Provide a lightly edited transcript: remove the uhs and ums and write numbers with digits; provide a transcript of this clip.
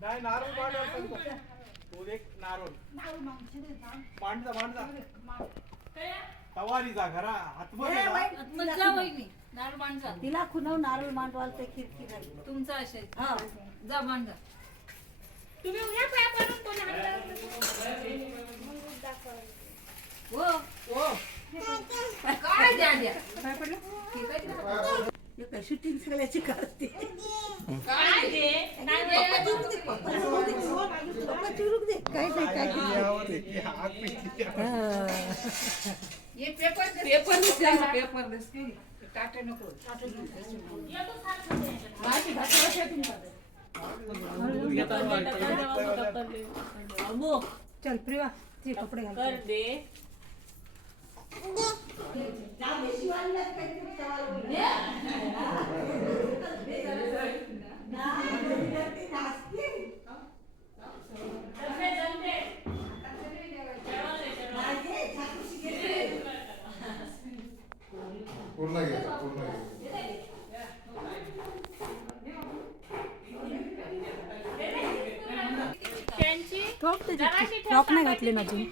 नाही नारळ मांड तो एक नारळ मांडजा तवारीचा घरा हातमध्ये जा वहिनी नारळ मांडजा तिला खुनव नारळ मांडवाल ते खिडकी नाही तुमचा असेल हा जा मांडजा तुम्ही उद्या पाया पडून कोण हो काय द्या द्या काय पडलं हे काय शूटिंग सगळ्याची करते काय दे पप्पा चिरूक दे काय नाही काय ये पेपर पेपर टाटे नको बाकी भाषा चल प्रिया ते कपडे घाल कर दे पूर्ण घ्यायचं पूर्ण त्यांची फ्रॉक नाही घातली माझी